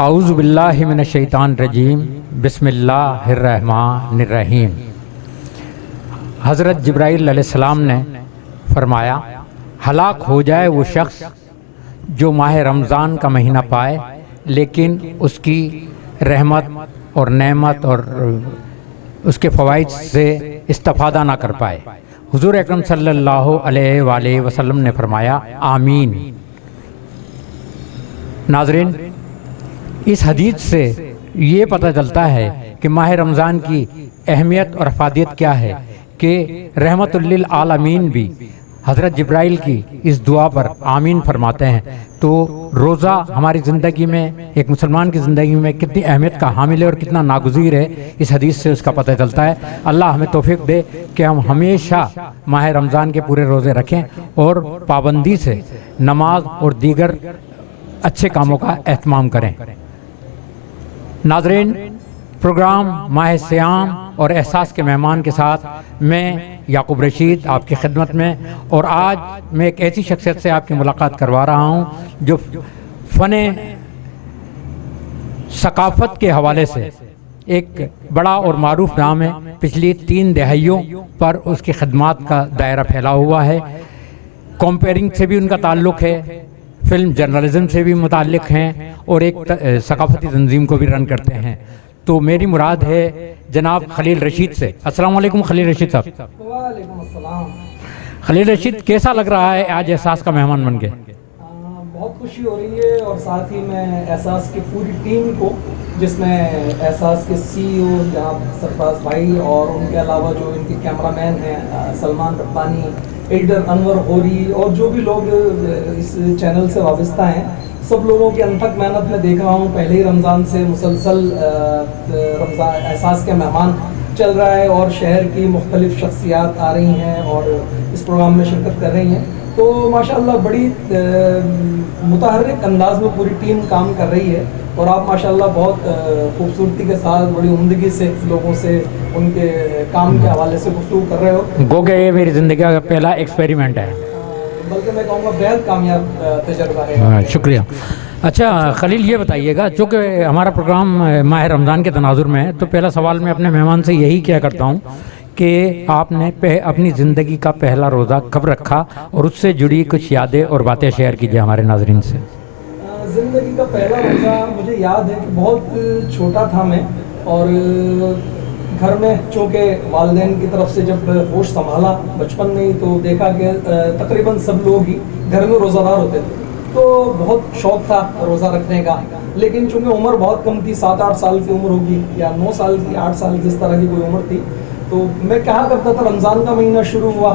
اعوذ باللہ من الشیطان الرجیم بسم اللہ الرحمن الرحیم۔ حضرت جبرائیل علیہ السلام نے فرمایا، ہلاک ہو جائے وہ شخص جو ماہ رمضان کا مہینہ پائے لیکن اس کی رحمت اور نعمت اور اس کے فوائد سے استفادہ نہ کر پائے۔ حضور اکرم صلی اللہ علیہ وآلہ وسلم نے فرمایا آمین۔ ناظرین، اس حدیث سے یہ پتہ چلتا ہے کہ ماہ رمضان کی اہمیت اور افادیت کیا ہے کہ رحمت للعالمین بھی حضرت جبرائیل کی اس دعا پر آمین فرماتے ہیں۔ تو روزہ ہماری زندگی میں، ایک مسلمان کی زندگی میں کتنی اہمیت کا حامل ہے اور کتنا ناگزیر ہے، اس حدیث سے اس کا پتہ چلتا ہے۔ اللہ ہمیں توفیق دے کہ ہم ہمیشہ ماہ رمضان کے پورے روزے رکھیں اور پابندی سے نماز اور دیگر اچھے کاموں کا اہتمام کریں۔ ناظرین، پروگرام ماہ سیام اور احساس کے مہمان کے ساتھ میں یعقوب رشید آپ کی خدمت میں، اور آج میں ایک ایسی شخصیت سے آپ کی ملاقات کروا رہا ہوں جو فن ثقافت کے حوالے سے ایک بڑا اور معروف نام ہے۔ پچھلی 3 دہائیوں پر اس کی خدمات کا دائرہ پھیلا ہوا ہے۔ کمپیئرنگ سے بھی ان کا تعلق ہے، فلم جرنلزم سے بھی متعلق ہیں، اور ایک ثقافتی تنظیم کو بھی رن کرتے ہیں۔ تو میری مراد ہے جناب خلیل رشید سے۔ السلام علیکم خلیل رشید صاحب۔ وعلیکم السلام۔ خلیل رشید، کیسا لگ رہا ہے آج احساس کا مہمان بن گئے؟ بہت خوشی ہو رہی ہے، اور ساتھ ہی میں احساس کی پوری ٹیم کو، جس میں احساس کے CEO جناب سرفراز بھائی اور ان کے علاوہ جو ان کے کیمرہ مین ہیں سلمان ربانی، ایڈیٹر انور غوری، اور جو بھی لوگ اس چینل سے وابستہ ہیں، سب لوگوں کی انتھک محنت میں دیکھ رہا ہوں پہلے ہی رمضان سے مسلسل رمضان احساس کے مہمان چل رہا ہے، اور شہر کی مختلف شخصیات آ رہی ہیں اور اس پروگرام میں شرکت کر رہی ہیں۔ تو ماشاءاللہ بڑی متحرک انداز میں پوری ٹیم کام کر رہی ہے، اور آپ ماشاءاللہ بہت خوبصورتی کے ساتھ بڑی عمدگی سے لوگوں سے ان کے کام کے حوالے سے گفتگو کر رہے ہو۔ گو کہ یہ میری زندگی کا پہلا ایکسپیریمنٹ ہے، بلکہ میں کہوں گا بہت کامیاب تجربہ ہے۔ شکریہ۔ اچھا خلیل، یہ بتائیے گا، چونکہ ہمارا پروگرام ماہ رمضان کے تناظر میں ہے، تو پہلا سوال میں اپنے مہمان سے یہی کیا کرتا ہوں کہ آپ نے اپنی زندگی کا پہلا روزہ کب رکھا، اور اس سے جڑی کچھ یادیں اور باتیں شیئر کیجیے ہمارے ناظرین سے۔ زندگی کا پہلا روزہ مجھے یاد ہے کہ بہت چھوٹا تھا میں، اور گھر میں چونکہ والدین کی طرف سے جب ہوش سنبھالا بچپن میں ہی، تو دیکھا کہ تقریباً سب لوگ ہی گھر میں روزہ دار ہوتے تھے، تو بہت شوق تھا روزہ رکھنے کا۔ لیکن چونکہ عمر بہت کم تھی، 7-8 سال کی عمر ہوگی یا 9 سال کی، 8 سال کی، اس طرح کی کوئی عمر تھی، تو میں کہا کرتا تھا رمضان کا مہینہ شروع ہوا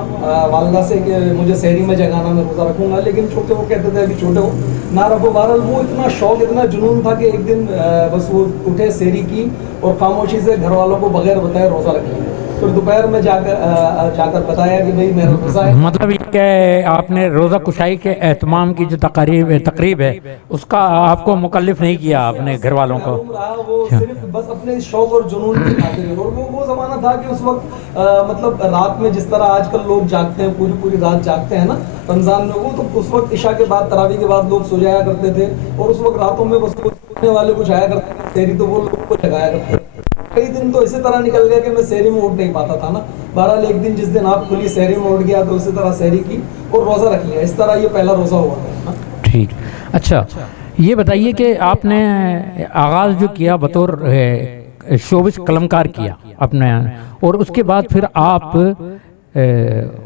والدہ سے کہ مجھے سحری میں جگانا، میں روزہ رکھوں گا، لیکن چونکہ وہ کہتے تھے ابھی چھوٹے ہو نہ رکھو۔ بہرحال وہ اتنا شوق، اتنا جنون تھا کہ ایک دن بس وہ اٹھے، سحری کی، اور خاموشی سے گھر والوں کو بغیر بتائے روزہ رکھ لیا۔ پھر دوپہر میں جا کر بتایا کہ بھئی میرا روزہ ہے۔ مطلب یہ کہ آپ نے روزہ کشائی کے اہتمام کی جو تقریب ہے، اس کا آپ کو مکلف نہیں کیا اپنے گھر والوں کو؟ وہ صرف بس اپنے شوق اور جنون کی خاطر، اور وہ زمانہ تھا کہ اس وقت مطلب رات میں جس طرح آج کل لوگ جاگتے ہیں، پوری رات جاگتے ہیں نا رمضان میں، وہ تو اس وقت عشاء کے بعد، تراویح کے بعد لوگ سو جایا کرتے تھے، اور اس وقت راتوں میں بس سونے والے کچھ آیا کرتے تھے سحری، تو وہ لوگ کو جگایا کرتے تھے۔ کئی دن تو اسی طرح نکل گیا کہ میں سحری میں اٹھ نہیں پاتا تھا نا۔ بہرحال ایک دن جس دن آپ کھلی سحری میں اٹھ گیا تو اسی طرح سحری کی اور روزہ رکھ لیا۔ اس طرح یہ پہلا روزہ ہوا تھا۔ ٹھیک، اچھا یہ بتائیے کہ آپ نے آغاز جو کیا بطور شوبز قلمکار کیا اپنے، اور اس کے بعد پھر آپ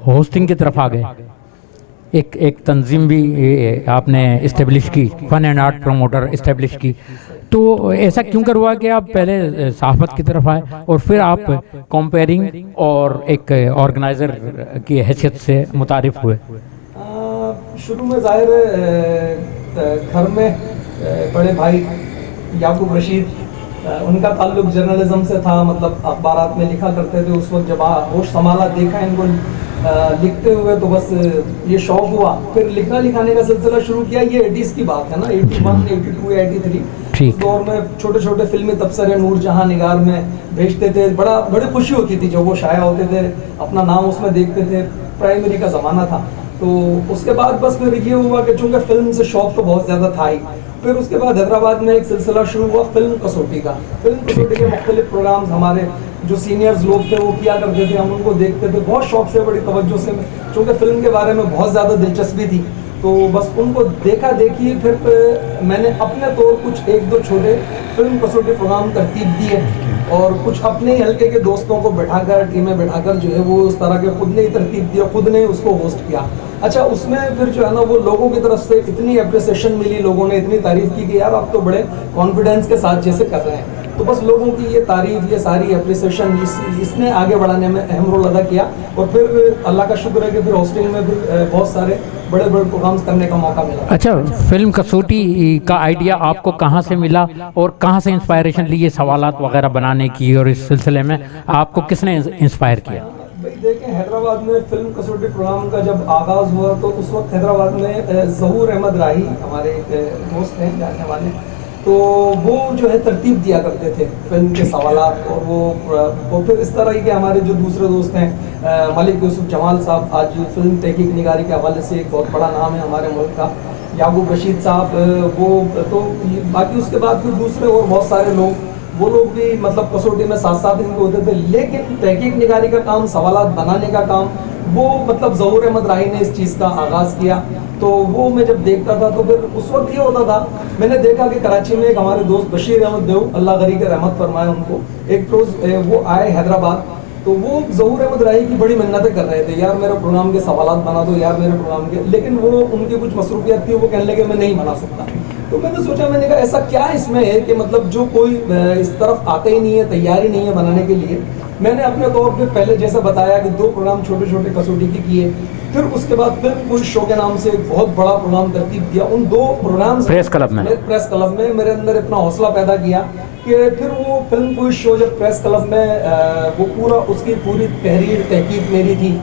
ہوسٹنگ کی طرف آ گئے، ایک تنظیم بھی آپ نے اسٹیبلش کی، فن اینڈ آرٹ پروموٹر اسٹیبلش کی۔ تو ایسا کیوں کر ہوا کہ آپ پہلے صحافت کی طرف آئے اور پھر آپ کمپیئرنگ اور ایک آرگنائزر کی حیثیت سے متعارف ہوئے؟ شروع میں ظاہر گھر میں بڑے بھائی یعقوب رشید، ان کا تعلق جرنلزم سے تھا، مطلب اخبارات میں لکھا کرتے تھے۔ اس وقت جب ہوش سنبھالا، دیکھا ان کو لکھتے ہوئے، تو بس یہ شوق ہوا، پھر لکھنا لکھانے کا سلسلہ شروع کیا۔ یہ 80s کی بات ہے نا، 81، 82، 83۔ اس دور میں چھوٹے چھوٹے فلمی تبصرے نور جہاں نگار میں بھیجتے تھے، بڑی خوشی ہوتی تھی جب وہ شائع ہوتے تھے، اپنا نام اس میں دیکھتے تھے۔ پرائمری کا زمانہ تھا، تو اس کے بعد بس پھر یہ ہوا کہ چونکہ فلم سے شوق تو بہت زیادہ تھا ہی، پھر اس کے بعد حیدرآباد میں ایک سلسلہ شروع ہوا فلم کسوٹی کا. فلم کسوٹی کے مختلف پروگرامز ہمارے جو سینئرز لوگ تھے وہ کیا کرتے تھے، ہم ان کو دیکھتے تھے بہت شوق سے، بڑی توجہ سے، چونکہ فلم کے بارے میں بہت زیادہ دلچسپی تھی. تو بس ان کو دیکھا دیکھی پھر میں نے اپنے طور کچھ ایک دو چھوٹے فلم کسوٹی پروگرام ترتیب دیے، اور کچھ اپنے ہی حلقے کے دوستوں کو بٹھا کر، ٹیمیں بٹھا کر جو ہے وہ اس طرح کے خود نے ہی ترتیب دیا، خود نے اس کو ہوسٹ کیا. اچھا اس میں پھر جو ہے نا وہ لوگوں کی طرف سے اتنی اپریسیشن ملی، لوگوں نے اتنی تعریف کی کہ یار آپ تو بڑے کانفیڈینس کے ساتھ جیسے کر رہے ہیں. تو بس لوگوں کی یہ تعریف، یہ ساری اپریسیشن اس نے آگے بڑھانے میں اہم رول ادا کیا. اور پھر اللہ کا شکر ہے کہ پھر ہاسٹنگ میں پھر بہت سارے بڑے بڑے پروگرامز کرنے کا موقع ملا. اچھا فلم کسوٹی کا آئیڈیا آپ کو کہاں سے ملا اور کہاں سے انسپائریشن لی یہ سوالات وغیرہ بنانے کی، اور اس سلسلے میں آپ کو کس نے انسپائر کیا؟ بھائی دیکھیں حیدرآباد میں فلم کسوٹی پروگرام کا جب آغاز ہوا تو اس وقت حیدرآباد میں ظہور احمد راہی ہمارے ایک دوست ہیں جاننے والے، تو وہ جو ہے ترتیب دیا کرتے تھے فلم کے سوالات. اور وہ پھر اس طرح ہی کہ ہمارے جو دوسرے دوست ہیں ملک یوسف جمال صاحب، آج فلم تحقیق نگاری کے حوالے سے ایک بہت بڑا نام ہے ہمارے ملک کا، یعقوب رشید صاحب، وہ تو باقی اس کے بعد پھر دوسرے اور بہت سارے لوگ، وہ لوگ بھی مطلب کسوٹی میں ساتھ ساتھ ان کے ہوتے تھے. لیکن تحقیق نگاری کا کام، سوالات بنانے کا کام، وہ مطلب ظہور احمد راہی نے اس چیز کا آغاز کیا. تو وہ میں جب دیکھتا تھا تو پھر اس وقت یہ ہوتا تھا، میں نے دیکھا کہ کراچی میں ایک ہمارے دوست بشیر احمد دیو، اللہ غری کے رحمت فرمائے ان کو، ایک روز وہ آئے حیدرآباد، تو وہ ظہور احمد راہی کی بڑی منتیں کر رہے تھے، یار میرے پروگرام کے سوالات بنا دو، یار میرے پروگرام کے، لیکن وہ ان کی کچھ مصروفیت تھی، وہ کہنے لگے میں نہیں بنا سکتا. تو میں نے سوچا، میں نے کہا ایسا کیا اس میں ہے کہ مطلب جو کوئی اس طرف آتا ہی نہیں ہے، تیار ہی نہیں ہے بنانے کے لیے. میں نے اپنے طور پہ پہلے جیسے بتایا کہ 2 پروگرام چھوٹے چھوٹے کسوٹی کے کیے، پھر اس کے بعد فلم کوئی شو کے نام سے ایک بہت بڑا پروگرام ترتیب دیا. ان 2 پروگرام پریس کلب میں میرے اندر اتنا حوصلہ پیدا کیا کہ پھر وہ فلم کوئی شو جب پریس کلب میں وہ پورا اس کی پوری تحریر تحقیق میری تھی،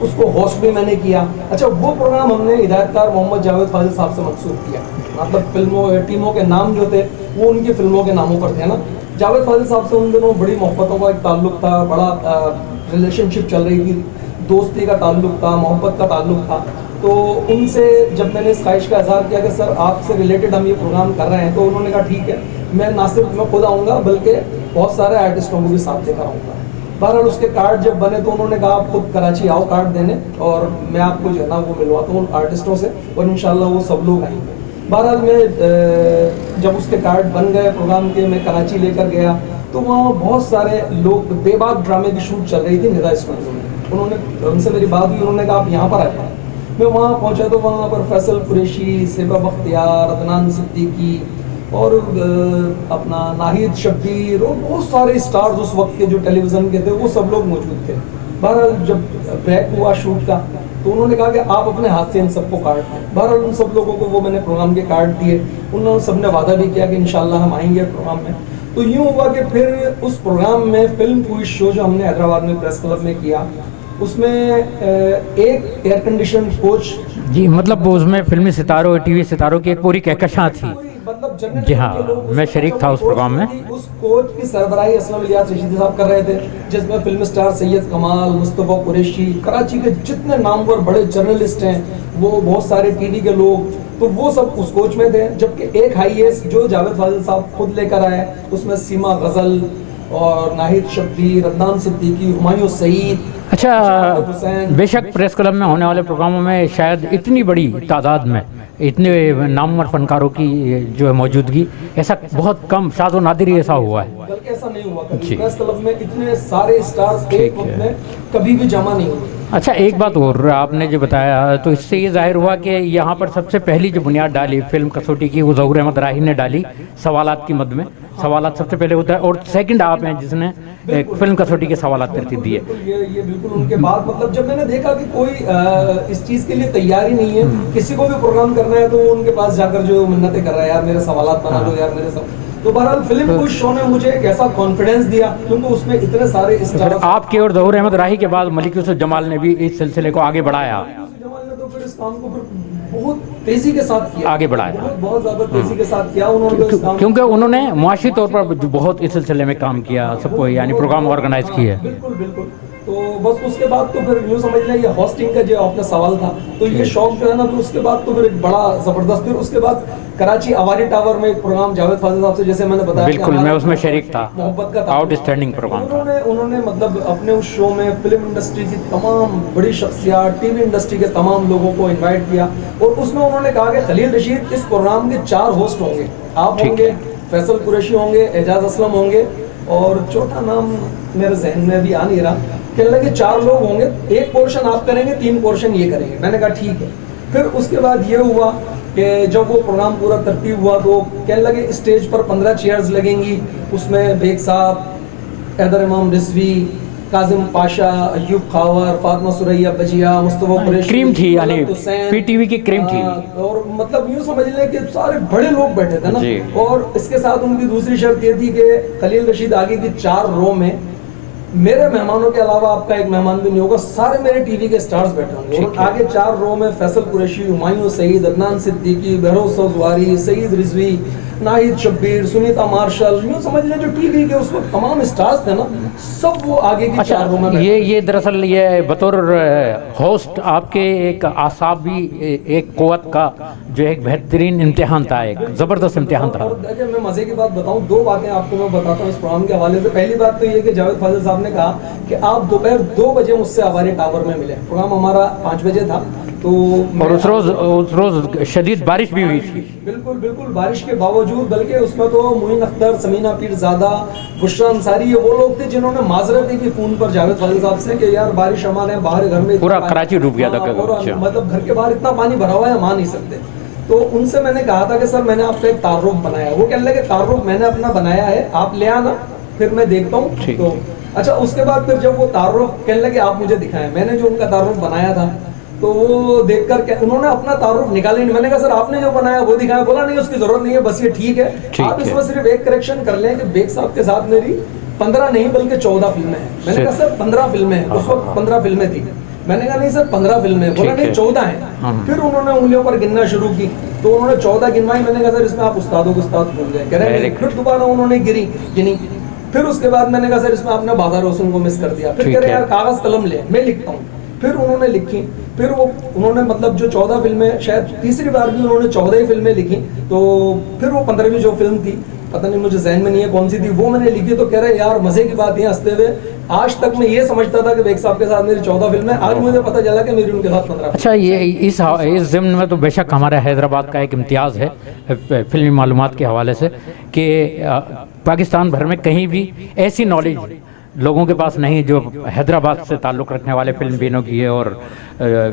اس کو ہوسٹ بھی میں نے کیا. اچھا وہ پروگرام ہم نے ہدایت کار محمد جاوید فاضل صاحب سے منسوخ کیا، مطلب فلموں ٹیموں کے نام جو تھے وہ ان کی فلموں کے ناموں پر تھے نا. جاوید فاضل صاحب سے ان دنوں بڑی محبتوں کا ایک تعلق تھا، بڑا ریلیشن شپ چل رہی تھی، دوستی کا تعلق تھا، محبت کا تعلق تھا. تو ان سے جب میں نے اس خواہش کا اظہار کیا کہ سر آپ سے ریلیٹڈ ہم یہ پروگرام کر رہے ہیں، تو انہوں نے کہا ٹھیک ہے، میں نہ صرف میں خود آؤں گا بلکہ بہت سارے آرٹسٹوں کو بھی ساتھ لے کر آؤں گا. بہرحال اس کے کارڈ جب بنے تو انہوں نے کہا آپ خود کراچی آؤ کارڈ دینے، اور میں آپ کو جو ہے نا وہ ملواتا ہوں آرٹسٹوں سے، اور انشاءاللہ وہ سب لوگ آئیں گے. بہرحال میں جب اس کے کارڈ بن گئے پروگرام کے، میں کراچی لے کر گیا تو وہاں بہت سارے لوگ، بے بات ڈرامے کی شوٹ چل رہی تھی ندا اسٹوڈیو میں. انہوں نے ان سے میری بات ہوئی، انہوں نے کہا آپ یہاں پر آئے. میں وہاں پہنچا تو وہاں پر فیصل قریشی، صبا بختیار، عدنان صدیقی اور اپنا ناہید شبیر اور بہت سارے اسٹارز اس وقت کے جو ٹیلی ویژن کے تھے وہ سب لوگ موجود تھے. بہرحال جب بریک ہوا شوٹ کا تو انہوں نے کہا کہ آپ اپنے ہاتھ سے ان سب کو کارڈ دیں. بہرحال ان سب لوگوں کو وہ میں نے پروگرام کے کارڈ دیے. انہوں نے سب نے وعدہ بھی کیا کہ انشاءاللہ ہم آئیں گے پروگرام میں. تو یوں ہوا کہ پھر اس پروگرام میں فلم کوئی شو جو ہم نے حیدرآباد میں پریس کلب میں کیا، اس میں ایک ایئر کنڈیشن کوچ، جی مطلب اس میں فلمی ستاروں، ٹی وی ستاروں کی ایک پوری کہکشاں تھی. جی ہاں میں شریک تھا اس پروگرام میں. اس کوچ کی سربراہی اسلم الیاس رشیدی صاحب کر رہے تھے، جس میں فلم اسٹار سید کمال، مصطفیٰ قریشی، کراچی کے جتنے نامور بڑے جرنلسٹ ہیں، وہ بہت سارے ٹی وی کے لوگ، تو وہ سب اس کوچ میں تھے. جبکہ ایک ہائی ایس جو جاوید فاضل صاحب خود لے کر آئے، اس میں سیما غزل اور ناہید شبیر، عدنان صدیقی، ہمایوں سعید. اچھا بے شک پریس کلب میں ہونے والے پروگراموں میں شاید اتنی بڑی تعداد میں اتنے نامور فنکاروں کی جو ہے موجودگی ایسا بہت کم، شاذ و نادر ہی ایسا ہوا ہے. بلکہ ایسا نہیں ہوا کبھی پریس کلب میں اتنے سارے اسٹارز ایک وقت میں کبھی بھی جمع نہیں ہوئے. اچھا ایک بات اور آپ نے جو بتایا تو اس سے یہ ظاہر ہوا کہ یہاں پر سب سے پہلی جو بنیاد ڈالی فلم کسوٹی کی وہ ظہور احمد راہی نے ڈالی سوالات کی مد میں. سوالات سب سے پہلے ہوتا ہے اور سیکنڈ آپ ہیں جس نے فلم کسوٹی کے سوالات ترتیب دیے. یہ بالکل ان کے بعد مطلب جب میں نے دیکھا کہ کوئی اس چیز کے لیے تیار ہی نہیں ہے، کسی کو بھی پروگرام کرنا ہے تو وہ ان کے پاس جا کر جو منتیں کر رہا ہے، یار میرے سوالات بنا دو، یار میرے سب. تو بہرحال فلم کوئی شو نے مجھے ایک ایسا کانفیڈنس دیا کیونکہ اس میں اتنے سارے اسٹار. آپ کے اور ظہور احمد راہی کے بعد ملک یوسف جمال نے بھی اس سلسلے کو آگے بڑھایا. جمال نے تو پھر اس کام کو بہت تیزی کے ساتھ کیا، آگے بڑھایا، بہت زیادہ تیزی کے ساتھ کیا انہوں نے اس کام، کیونکہ انہوں نے معاشی طور پر بہت اس سلسلے میں کام کیا، سب کو یعنی پروگرام آرگنائز کیے. بالکل بالکل. تو بس اس کے بعد تو پھر یوں سمجھ لیں یہ ہوسٹنگ کا جو آپ کا سوال تھا تو یہ شوق جو ہے نا تو اس کے بعد تو پھر ایک بڑا زبردست پھر اس کے بعد کراچی آواری ٹاور میں ایک پروگرام جاوید فاضل صاحب سے جیسے میں نے بتایا بالکل میں اس میں شریک تھا, محبت کا آؤٹ اسٹینڈنگ پروگرام تھا. انہوں نے مطلب اپنے اس شو میں فلم انڈسٹری کی تمام بڑی شخصیات ٹی وی انڈسٹری کے تمام لوگوں کو انوائٹ کیا اور اس میں انہوں نے کہا کہ خلیل رشید اس پروگرام کے 4 ہوسٹ ہوں گے, آپ ہوں گے, فیصل قریشی ہوں گے, اعجاز اسلم ہوں گے اور چوتھا نام میرے ذہن میں ابھی آ نہیں رہا, کہنے لگے 4 لوگ ہوں گے, 1 پورشن آپ کریں گے 3 پورشن یہ کریں گے. میں نے کہا ٹھیک ہے. پھر اس کے بعد یہ ہوا کہ جب وہ پروگرام پورا ترتیب ہوا تو کہنے لگے اسٹیج پر 15 چیئرز لگیں گی, اس میں بیگ صاحب, حیدر امام رضوی, کاظم پاشا, ایوب خاور, فاطمہ سریا بجیا, مصطفیٰ قریشی, کریم تھی, یعنی پی ٹی وی کی کریم تھی, اور مطلب یوں سمجھ لیں کہ سارے بڑے لوگ بیٹھے تھے نا. اور اس کے ساتھ ان کی دوسری شرط یہ تھی کہ خلیل رشید آگے کی 4 رو میں میرے مہمانوں کے علاوہ آپ کا ایک مہمان بھی نہیں ہوگا, سارے میرے ٹی وی کے سٹارز بیٹھے ہوں گے. اور آگے 4 رو میں فیصل قریشی, ہمایوں سعید, عدنان صدیقی, بہروز سوزواری, سعید رضوی, ناہید شبیر, سنیتا مارشل, یوں سمجھ لیں جو ٹی وی کے اس وقت تمام سٹارز تھے نا سب وہ آگے کی 4 رو میں. یہ دراصل یہ بطور ہوسٹ آپ کے ایک اعصابی ایک قوت کا جو ایک بہترین امتحان تھا, ایک زبردست امتحان تھا. اور دیکھیں میں مزے کی بات بتاؤں, 2 باتیں آپ کو میں بتاتا ہوں اس پروگرام کے حوالے سے. پہلی بات تو یہ کہ جاوید فاضل صاحب نے کہا کہ آپ دوپہر 2 بجے مجھ سے آواری ٹاور میں ملے. پروگرام ہمارا 5 بجے تھا تو اور اس روز شدید بارش بھی ہوئی تھی. بالکل بارش کے باوجود, بلکہ اس میں تو معین اختر, سمینہ پیرزادہ, بشرا انصاری, یہ وہ لوگ تھے جنہوں نے معذرت دی کہ فون پر جاوید فاضل صاحب سے کہ یار بارش ہمارے باہر گھر میں پورا کراچی ڈوب گیا تھا, مطلب گھر کے باہر اتنا پانی بھرا ہوا ہے ہم آ نہیں سکتے. تو ان سے میں نے کہا تھا کہ سر میں نے آپ کا ایک تعارف بنایا ہے. وہ کہنے لگے تعارف میں نے اپنا بنایا ہے, آپ لے آنا پھر میں دیکھتا ہوں. تو اچھا اس کے بعد پھر جب وہ تعارف کہنے لگے آپ مجھے دکھائیں, میں نے جو ان کا تعارف بنایا تھا تو وہ دیکھ کر انہوں نے اپنا تعارف نکالا نہیں. میں نے کہا سر آپ نے جو بنایا وہ دکھایا. بولا نہیں اس کی ضرورت نہیں ہے, بس یہ ٹھیک ہے. آپ اس میں صرف ایک کریکشن کر لیں کہ بیگ صاحب کے ساتھ میری 15 نہیں بلکہ 14 فلمیں ہیں. میں نے کہا سر 15 فلمیں ہیں, اس وقت 15 فلمیں تھی. میں نے کہا نہیں سر 15 فلمیں. بولا نہیں 14 ہیں. پھر انہوں نے انگلیوں پر گننا شروع کی تو انہوں نے 14 گنوائی. میں نے کہا سر اس میں آپ استادوں کو استاد بھول گئے. کہہ رہے ہیں پھر دوبارہ انہوں نے گنی. پھر اس کے بعد میں نے کہا سر اس میں آپ نے بازار حسن کو مس کر دیا. پھر کہہ رہے یار کاغذ قلم لے میں لکھتا ہوں. پھر انہوں نے لکھی. پھر وہ انہوں نے مطلب جو 14 فلمیں, شاید تیسری بار بھی انہوں نے 14 ہی فلمیں لکھی. تو پھر وہ 15ویں جو فلم تھی پتہ نہیں مجھے ذہن میں نہیں ہے کون سی تھی, وہ میں نے لکھی. تو کہہ رہے یار مزے کی بات یہ ہنستے ہوئے, آج تک میں یہ سمجھتا تھا کہ بیگ صاحب کے ساتھ میری 14 فلمیں, آج مجھے پتہ چلا کہ میری ان کے ساتھ 15. اچھا یہ اس ضمن میں تو بے شک ہمارا حیدرآباد کا ایک امتیاز ہے فلمی معلومات کے حوالے سے کہ پاکستان بھر میں کہیں بھی ایسی نالج لوگوں کے پاس نہیں جو حیدرآباد سے تعلق رکھنے والے فلم بینوں کی ہے اور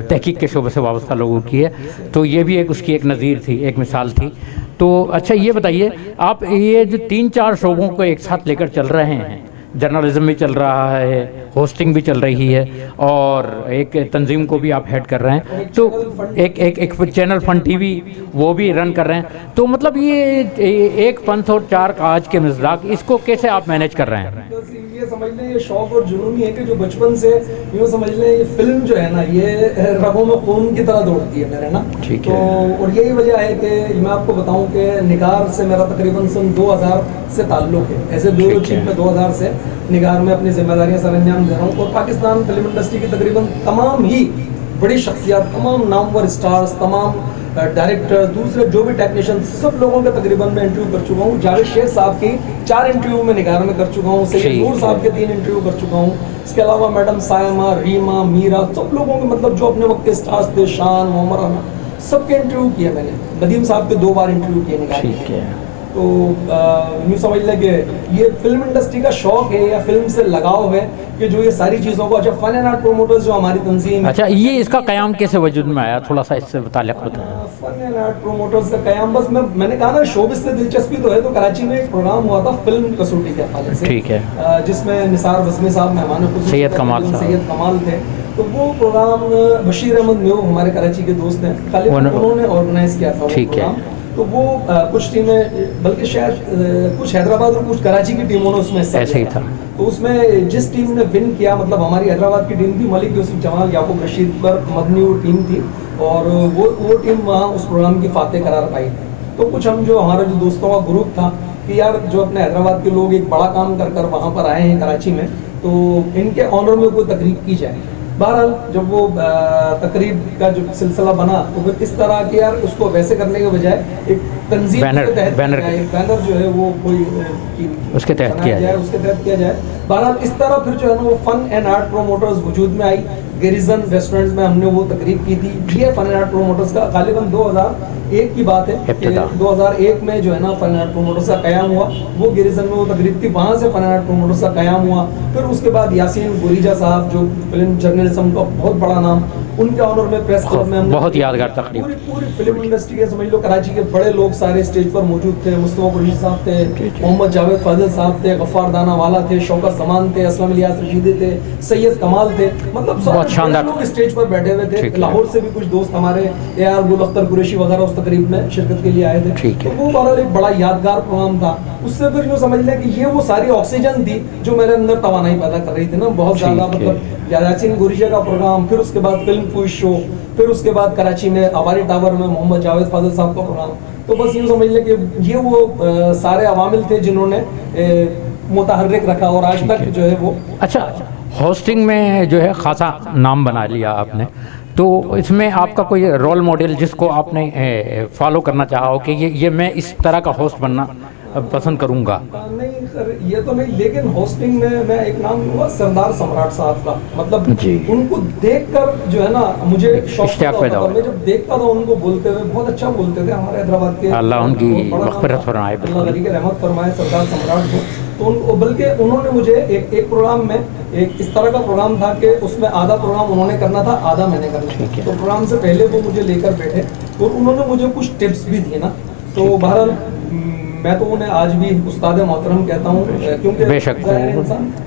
تحقیق کے شعبے سے وابستہ لوگوں کی ہے. تو یہ بھی اس کی ایک نظیر تھی, ایک مثال تھی. تو اچھا یہ بتائیے آپ یہ جو 3-4 شعبوں کو ایک ساتھ لے کر چل رہے ہیں, جرنلزم بھی چل رہا ہے, ہوسٹنگ بھی چل رہی ہے اور ایک تنظیم کو بھی آپ ہیڈ کر رہے ہیں, تو ایک چینل فن ٹی وی وہ بھی رن کر رہے ہیں, تو مطلب یہ ایک پنتھ اور 4 کاج کے مزداق, اس کو کیسے آپ مینیج کر رہے ہیں؟ یہ سمجھ لیں یہ شوق اور جنون ہی ہے کہ جو بچپن سے یوں سمجھ لیں یہ فلم جو ہے نا یہ رگوں میں خون کی طرح دوڑتی ہے میرے نا. تو اور یہی وجہ ہے کہ میں آپ کو بتاؤں کہ نگار سے میرا تقریباً سن 2000 سے تعلق ہے. ایسے بیورو چیف میں 2000 سے نگار میں اپنی ذمہ داریاں سر انجام دے رہا ہوں. اور پاکستان فلم انڈسٹری کی تقریباً تمام ہی بڑی شخصیات, تمام نامور اسٹارز, تمام ڈائریکٹر, دوسرے جو بھی ٹیکنیشین, سب لوگوں کے تقریباً میں انٹرویو کر چکا ہوں. جاوید شیخ صاحب کی 4 انٹرویو میں نگار میں کر چکا ہوں. سید نور صاحب کے 3 انٹرویو کر چکا ہوں. اس کے علاوہ میڈم سائمہ, ریما, میرا, سب لوگوں کے مطلب جو اپنے وقت کے اسٹارز تھے, شان, محمد رانا, سب کے انٹرویو کیے میں نے. ندیم صاحب کے 2 بار انٹرویو کیے نگار. تو یوں سمجھ لیں کہ یہ فلم انڈسٹری کا شوق ہے یا فلم سے لگاؤ ہے کہ جو یہ ساری چیزوں کو. اچھا فن اینڈ آرٹ پروموٹرز جو ہماری تنظیم ہے, اچھا یہ اس کا قیام کیسے وجود میں آیا, تھوڑا سا اس سے متعلق بتائیں. فن اینڈ آرٹ پروموٹرز کا قیام بس میں نے کہا نا شوبز سے دلچسپی تو ہے, تو کراچی میں ایک پروگرام ہوا تھا فلم کسوٹی کے حوالے سے, ٹھیک ہے, جس میں نثار وسمی صاحب مہمان خصوصی, سید کمال تھے. تو وہ پروگرام بشیر احمد میو ہمارے کراچی کے دوست ہیں, خالی انہوں نے آرگنائز کیا تھا وہ پروگرام. تو وہ کچھ ٹیمیں, بلکہ شاید کچھ حیدرآباد اور کچھ کراچی کی ٹیموں نے اس میں ایسے ہی تھا. تو اس میں جس ٹیم نے ون کیا, مطلب ہماری حیدرآباد کی ٹیم تھی, ملک یوسف جمال, یعقوب رشید پر مبنی وہ ٹیم تھی, اور وہ ٹیم وہاں اس پروگرام کی فاتح قرار پائی تھی. تو کچھ ہم جو ہمارا جو دوستوں کا گروپ تھا کہ یار جو اپنے حیدرآباد کے لوگ ایک بڑا کام کر کر وہاں پر آئے ہیں کراچی میں, تو ان کے آنر میں کوئی تقریب کی جائے. بہرحال جب وہ تقریب کا جو سلسلہ بنا تو پھر اس طرح کہ یار اس کو ویسے کرنے کے بجائے ایک تنظیم کے تحت ایک بینر جو ہے وہ کوئی اس کے تحت کیا جائے. بہرحال اس طرح پھر جو ہے نا وہ فن اینڈ آرٹ پروموٹرز وجود میں آئی. گیریزن ریسٹورنٹس میں ہم نے وہ تقریب کی تھی. یہ فن اینڈ آرٹ پروموٹرز کا غالباً 2001 کی بات ہے کہ 2001 میں جو ہے نا فن اینڈ آرٹ پروموٹرز کا قیام ہوا. وہ گیریزن میں وہ تقریب تھی, وہاں سے فن اینڈ آرٹ پروموٹرز کا قیام ہوا. پھر اس کے بعد یاسین گوریجا صاحب جو فلم جرنلزم کا بہت بڑا نام, ان کے آنر میں پریس کلب میں ہم نے بہت یادگار تقریب. پوری فلم انڈسٹری کے سمجھ لو کراچی کے بڑے لوگ سارے اسٹیج پر موجود تھے. مصطفیٰ قریشی صاحب تھے, محمد جاوید فاضل صاحب تھے, غفار دانا والا تھے, شوکت زمان تھے, اسلم الیاس رشیدی تھے, سید کمال تھے. مطلب بہت شاندار لوگ اسٹیج پر بیٹھے ہوئے تھے. لاہور سے بھی کچھ دوست ہمارے اے آر گل اختر قریشی وغیرہ اس تقریب میں شرکت کے لیے آئے تھے. تو وہ بہرحال ایک بڑا یادگار پروگرام تھا. اس سے پھر یوں سمجھ لیں کہ یہ وہ ساری آکسیجن تھی جو میرے اندر توانائی پیدا کر رہی تھی نا بہت زیادہ. مطلب یاسین گوریجا کا پروگرام, پھر اس کے بعد فلم کوئز شو, پھر اس کے بعد کراچی میں آباری ٹاور میں محمد جاوید فاضل صاحب کا پروگرام. تو بس یوں سمجھ لیں کہ یہ وہ سارے عوامل تھے جنہوں نے متحرک رکھا اور آج تک جو ہے وہ. اچھا, ہوسٹنگ میں جو ہے خاصا نام بنا لیا آپ نے, تو اس میں آپ کا کوئی رول ماڈل جس کو آپ نے فالو کرنا چاہا ہو کہ یہ میں اس طرح کا ہوسٹ بننا پسند کروں گا؟ نہیں سر, یہ تو نہیں, لیکن ہوسٹنگ میں ایک نام ہوا سردار سمراٹ صاحب کا. مطلب ان کو دیکھ کر جو ہے نا مجھے شوق پیدا ہوا. میں جب دیکھتا تھا ان کو بولتے ہوئے, بہت اچھا بولتے تھے. ہمارے حیدرآباد کے, اللہ ان کی مغفرت فرمائے, اللہ علی کے رحمت فرمائے سردار سمراٹ کو. تو بلکہ انہوں نے مجھے ایک پروگرام میں ایک اس طرح کا پروگرام تھا کہ اس میں آدھا پروگرام انہوں نے کرنا تھا, آدھا میں نے کرنا. تو پروگرام سے پہلے وہ مجھے لے کر بیٹھے اور انہوں نے مجھے کچھ ٹپس بھی دیے نا. تو بہرحال میں تو انہیں آج بھی استاد محترم کہتا ہوں, کیونکہ بے شک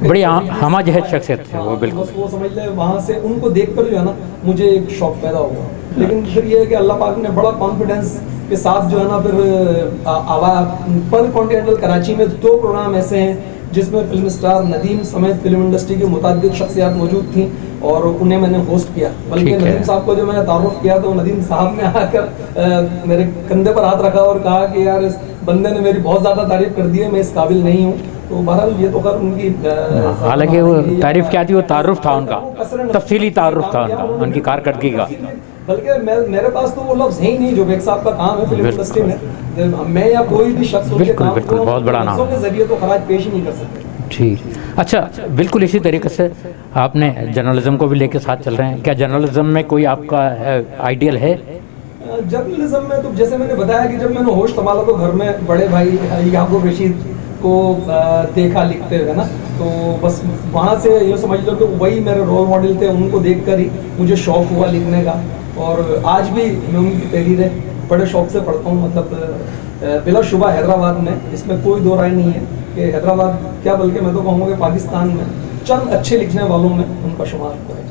بڑی ہمہ جہت شخصیت ہے وہ. بالکل وہ سمجھ لیں وہاں سے ان کو دیکھ کر جو ہے نا مجھے ایک شوق پیدا ہوا. لیکن پھر یہ ہے کہ اللہ پاک نے بڑا کانفیڈنس کے ساتھ جو ہے نا پھر پر کانٹیننٹل کراچی میں 2 پروگرام ایسے ہیں جس میں فلم اسٹار ندیم سمیت فلم انڈسٹری کی متعدد شخصیات موجود تھیں اور انہیں میں نے ہوسٹ کیا. بلکہ ندیم صاحب کو جو میں نے تعارف کیا تو ندیم صاحب نے آ کر میرے کندھے پر ہاتھ رکھا اور کہا کہ یار اس بندے نے میری بہت زیادہ تعریف کر دی ہے, میں اس قابل نہیں ہوں. تو بہرحال یہ تو خیر ان کی, حالانکہ وہ تعریف کیا تھی, وہ تعارف تھا ان کا, تفصیلی تعارف تھا ان کی کارکردگی کا. بلکہ میرے پاس تو وہ لفظ ہے ہی نہیں جو بیگ صاحب کا کام ہے فلم انڈسٹری میں. میں یا کوئی بھی شخص ان کے کام کو بہت بڑا نام کے ذریعے تو خراج پیش ہی نہیں کر سکتے. ٹھیک, اچھا بالکل اسی طریقے سے آپ نے جرنلزم کو بھی لے کے ساتھ چل رہے ہیں. کیا جرنلزم میں کوئی آپ کا آئیڈیل ہے؟ جرنلزم میں تو جیسے میں نے بتایا کہ جب میں نے ہوش سنبھالا تو گھر میں بڑے بھائی یعقوب رشید کو دیکھا لکھتے ہوئے نا, تو بس وہاں سے یہ سمجھ لو کہ وہی میرے رول ماڈل تھے. ان کو دیکھ کر ہی مجھے شوق ہوا لکھنے کا اور آج بھی میں ان کی تحریریں بڑے شوق سے پڑھتا ہوں. مطلب بلا شبہ حیدرآباد میں اس میں کوئی دو رائے نہیں ہے کہ حیدرآباد کیا بلکہ میں تو کہوں گا کہ پاکستان میں چند اچھے لکھنے والوں میں ان کا شمار ہوتا ہے.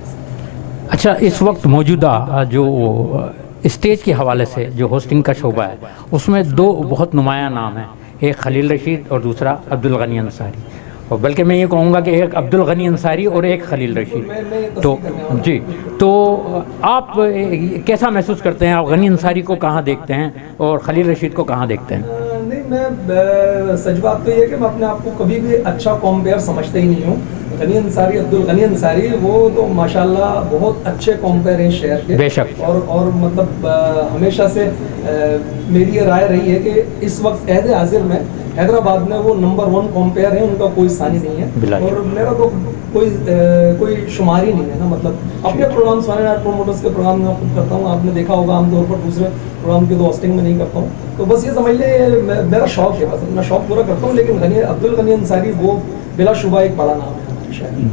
اچھا, اس وقت موجودہ جو اسٹیج کے حوالے سے جو ہوسٹنگ کا شعبہ ہے اس میں 2 بہت نمایاں نام ہیں, ایک خلیل رشید اور دوسرا عبدالغنی انصاری. اور بلکہ میں یہ کہوں گا کہ ایک عبدالغنی انصاری اور ایک خلیل رشید. تو جی, تو آپ کیسا محسوس کرتے ہیں, آپ غنی انصاری کو کہاں دیکھتے ہیں اور خلیل رشید کو کہاں دیکھتے ہیں؟ نہیں, میں سچ بات تو یہ کہ میں اپنے آپ کو کبھی بھی اچھا کمپیئر سمجھتا ہی نہیں ہوں. غنی انصاری, عبدالغنی انصاری, وہ تو ماشاءاللہ بہت اچھے کمپیئر ہیں شہر کے. بے شک. اور مطلب ہمیشہ سے میری یہ رائے رہی ہے کہ اس وقت عہد حاضر میں حیدرآباد میں وہ نمبر 1 کمپیئر ہیں, ان کا کوئی ثانی نہیں ہے. اور میرا تو کوئی شمار ہی نہیں ہے نا. مطلب اپنے programmes fun and art promoters کے پروگرام میں خود کرتا ہوں, آپ نے دیکھا ہوگا عام طور پر دوسرے پروگرام کی تو ہوسٹنگ میں نہیں کرتا ہوں. تو بس یہ سمجھ لیں میرا شوق ہے, بس میں شوق پورا کرتا ہوں. لیکن عبدالغنی انصاری وہ بلا شبہ ایک بڑا نام ہے.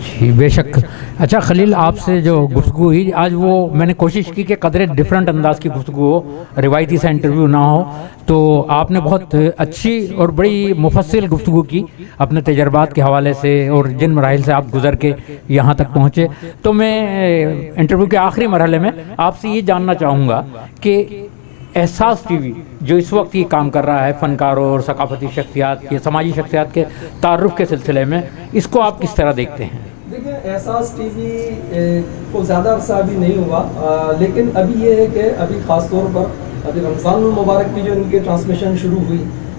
جی بے شک. اچھا خلیل, آپ سے جو گفتگو ہوئی آج وہ میں نے کوشش کی کہ قدرے ڈیفرنٹ انداز کی گفتگو ہو, روایتی سا انٹرویو نہ ہو. تو آپ نے بہت اچھی اور بڑی مفصل گفتگو کی اپنے تجربات کے حوالے سے اور جن مراحل سے آپ گزر کے یہاں تک پہنچے. تو میں انٹرویو کے آخری مرحلے میں آپ سے یہ جاننا چاہوں گا کہ احساس ٹی وی جو اس وقت یہ کام کر رہا ہے فنکاروں اور ثقافتی شخصیات کے, سماجی شخصیات کے تعارف کے سلسلے میں, اس کو آپ کس طرح دیکھتے ہیں؟ دیکھیں, احساس ٹی وی کو زیادہ عرصہ ابھی نہیں ہوا, لیکن ابھی یہ ہے کہ ابھی خاص طور پر ابھی رمضان المبارک کی جو ان کی ٹرانسمیشن شروع ہوئی